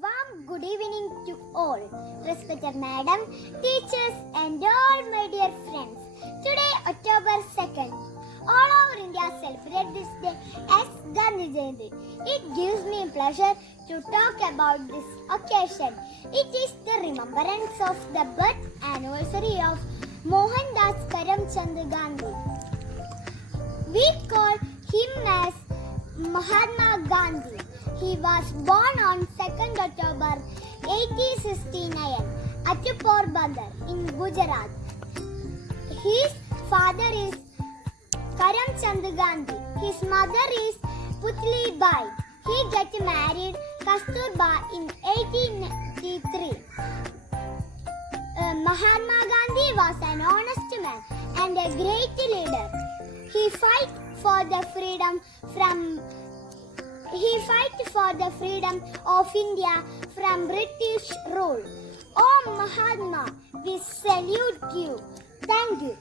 warm good evening to all, respected madam, teachers and all my dear friends. Today, October 2nd, all over India celebrate this day as Gandhi Jayanti. It gives me pleasure to talk about this occasion. It is the remembrance of the birth anniversary of Mohandas Karamchand Gandhi. We call him as Mahatma Gandhi. He was born on 2nd October 1869 at Porbandar in Gujarat. His father is Karamchand Gandhi. His mother is Putli Bai. He got married Kasturba in 1883. Mahatma Gandhi was an honest man and a great leader. He fight for the freedom of India from British rule. Oh Mahatma, we salute you. Thank you.